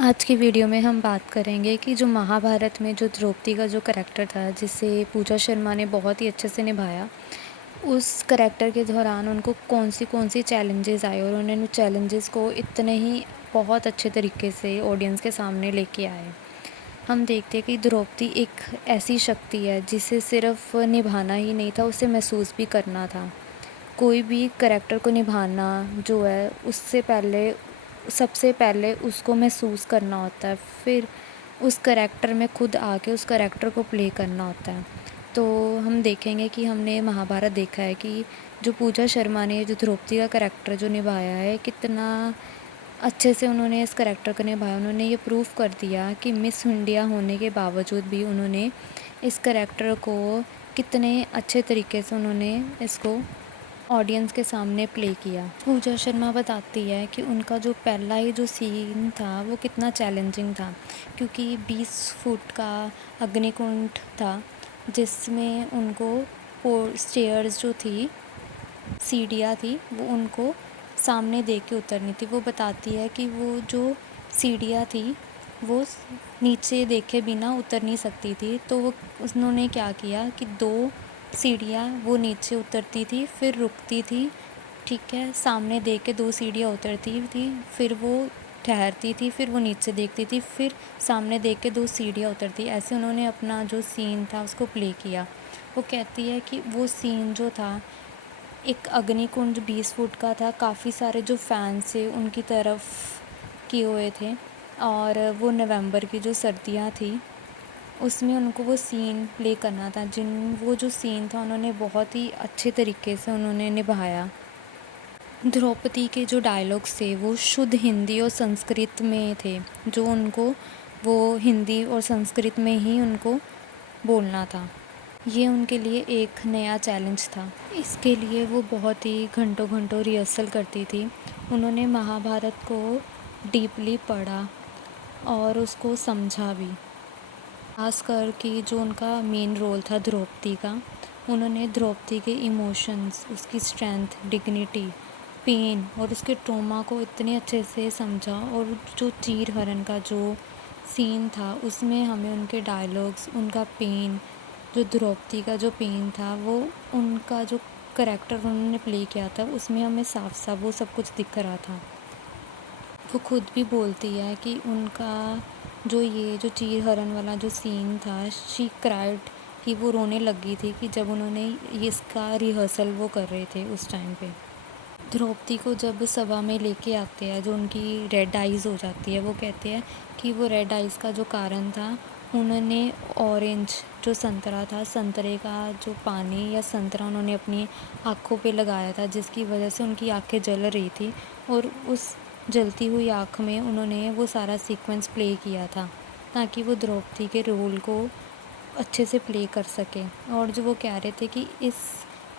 आज की वीडियो में हम बात करेंगे कि जो महाभारत में जो द्रौपदी का जो करैक्टर था, जिसे पूजा शर्मा ने बहुत ही अच्छे से निभाया, उस करैक्टर के दौरान उनको कौन-सी चैलेंजेस आए और उन्होंने चैलेंजेस को इतने ही बहुत अच्छे तरीके से ऑडियंस के सामने लेके आए। हम देखते हैं कि द्रौपदी एक ऐसी शक्ति है जिसे सिर्फ़ निभाना ही नहीं था, उसे महसूस भी करना था। कोई भी करैक्टर को निभाना जो है, उससे पहले सबसे पहले उसको महसूस करना होता है, फिर उस करैक्टर में खुद आके उस करैक्टर को प्ले करना होता है। तो हम देखेंगे कि हमने महाभारत देखा है कि जो पूजा शर्मा ने जो द्रौपदी का करैक्टर जो निभाया है, कितना अच्छे से उन्होंने इस करैक्टर को निभाया। उन्होंने ये प्रूव कर दिया कि मिस इंडिया होने के बावजूद भी उन्होंने इस करैक्टर को कितने अच्छे तरीके से उन्होंने इसको ऑडियंस के सामने प्ले किया। पूजा शर्मा बताती है कि उनका जो पहला ही जो सीन था वो कितना चैलेंजिंग था, क्योंकि 20 फुट का अग्निकुंड था जिसमें उनको स्टेयर्स जो थी, सीढ़ियाँ थी, वो उनको सामने देख के उतरनी थी। वो बताती है कि वो जो सीढ़ियाँ थी वो नीचे देखे बिना उतर नहीं सकती थी, तो वो उन्होंने क्या किया कि 2 सीढ़ियाँ वो नीचे उतरती थी, फिर रुकती थी, ठीक है, सामने देख के 2 सीढ़ियाँ उतरती थी, फिर वो ठहरती थी, फिर वो नीचे देखती थी, फिर सामने देख के 2 सीढ़ियाँ उतरती। ऐसे उन्होंने अपना जो सीन था उसको प्ले किया। वो कहती है कि वो सीन जो था, एक अग्निकुंड 20 फुट का था, काफ़ी सारे जो फैंस थे उनकी तरफ किए हुए थे, और वो नवंबर की जो सर्दियाँ थी उसमें उनको वो सीन प्ले करना था। वो जो सीन था उन्होंने बहुत ही अच्छे तरीके से उन्होंने निभाया। द्रौपदी के जो डायलॉग्स थे वो शुद्ध हिंदी और संस्कृत में थे, जो उनको वो हिंदी और संस्कृत में ही उनको बोलना था। ये उनके लिए एक नया चैलेंज था। इसके लिए वो बहुत ही घंटों रिहर्सल करती थी। उन्होंने महाभारत को डीपली पढ़ा और उसको समझा भी। खासकर कि जो उनका मेन रोल था द्रौपदी का, उन्होंने द्रौपदी के इमोशंस, उसकी स्ट्रेंथ, डिग्निटी, पेन और उसके ट्रॉमा को इतने अच्छे से समझा। और जो चीर हरण का जो सीन था उसमें हमें उनके डायलॉग्स, उनका पेन, जो द्रौपदी का जो पेन था, वो उनका जो करैक्टर उन्होंने प्ले किया था उसमें हमें साफ साफ वो सब कुछ दिख रहा था। वो खुद भी बोलती है कि उनका जो चीर हरण वाला जो सीन था, शी क्राइड, कि वो रोने लगी थी कि जब उन्होंने ये इसका रिहर्सल वो कर रहे थे उस टाइम पे। द्रौपदी को जब सभा में लेके आते हैं, जो उनकी रेड आइज़ हो जाती है, वो कहते हैं कि वो रेड आइज़ का जो कारण था, उन्होंने ऑरेंज जो संतरा था, संतरे का जो पानी या संतरा उन्होंने अपनी आँखों पे लगाया था, जिसकी वजह से उनकी आँखें जल रही थी, और उस जलती हुई आँख में उन्होंने वो सारा सीक्वेंस प्ले किया था ताकि वो द्रौपदी के रोल को अच्छे से प्ले कर सकें। और जो वो कह रहे थे कि इस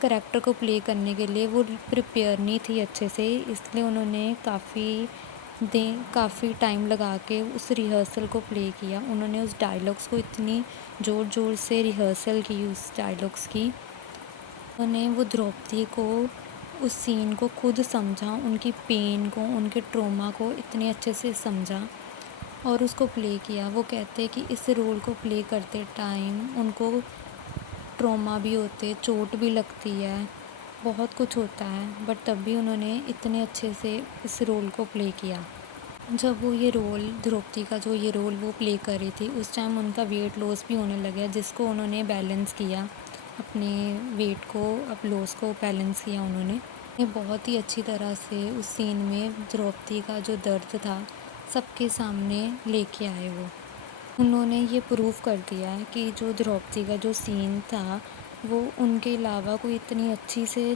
करैक्टर को प्ले करने के लिए वो प्रिपेयर नहीं थी अच्छे से, इसलिए उन्होंने काफ़ी टाइम लगा के उस रिहर्सल को प्ले किया। उन्होंने उस डायलॉग्स को इतनी ज़ोर से रिहर्सल की, उस डायलॉग्स की। उन्होंने वो द्रौपदी को, उस सीन को खुद समझा, उनकी पेन को, उनके ट्रॉमा को इतने अच्छे से समझा और उसको प्ले किया। वो कहते हैं कि इस रोल को प्ले करते टाइम उनको ट्रॉमा भी होते, चोट भी लगती है, बहुत कुछ होता है, बट तब भी उन्होंने इतने अच्छे से इस रोल को प्ले किया। जब वो ये रोल, द्रौपदी का जो ये रोल वो प्ले कर रही थी, उस टाइम उनका वेट लॉस भी होने लगा, जिसको उन्होंने बैलेंस किया, अपने वेट को, लॉस को बैलेंस किया उन्होंने। ये बहुत ही अच्छी तरह से उस सीन में द्रौपदी का जो दर्द था सबके सामने लेके आए वो। उन्होंने ये प्रूव कर दिया है कि जो द्रौपदी का जो सीन था वो उनके अलावा कोई इतनी अच्छी से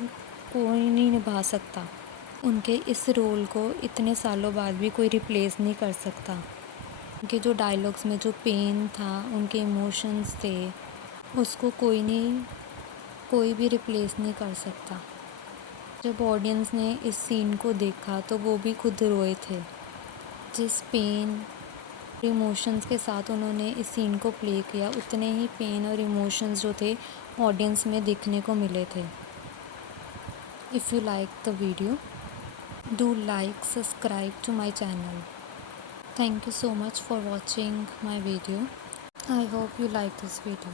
कोई नहीं निभा सकता। उनके इस रोल को इतने सालों बाद भी कोई रिप्लेस नहीं कर सकता। उनके जो डायलॉग्स में जो पेन था, उनके इमोशंस थे, उसको कोई भी रिप्लेस नहीं कर सकता। जब ऑडियंस ने इस सीन को देखा तो वो भी खुद रोए थे। जिस पेन इमोशंस के साथ उन्होंने इस सीन को प्ले किया, उतने ही पेन और इमोशंस जो थे ऑडियंस में देखने को मिले थे। If you like the video, do like, subscribe to my channel. Thank you so much for watching my video. I hope you like this video.